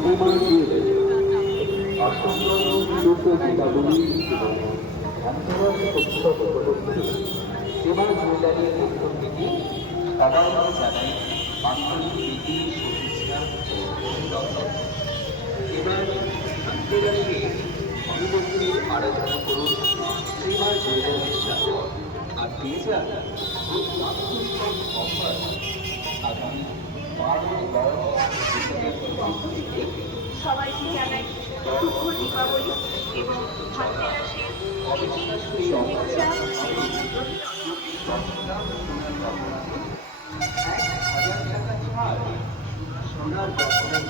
প্রমাণ দিয়ে আসন্ন শুভ দীপাবলি এবং ধনতেরাস উৎসব উপলক্ষে সীমা জুয়েলারির পক্ষ থেকে সবাইকে জানাই আন্তরিক প্রীতি শুভেচ্ছা ও অভিনন্দন। এবার ধনতেরাসে ধনলক্ষ্মীর আরাধনা করুন সীমা জুয়েলারির সাথে আর পেয়ে যান আকর্ষক অফার। আগামী 12-10 থেকে সবাইকে জানাই শুভ দীপাবলি এবং ধনতেরাসের প্রীতি শুভেচ্ছা এবং অভিনন্দন। 1000 টাকা ছাড় সোনার গহনার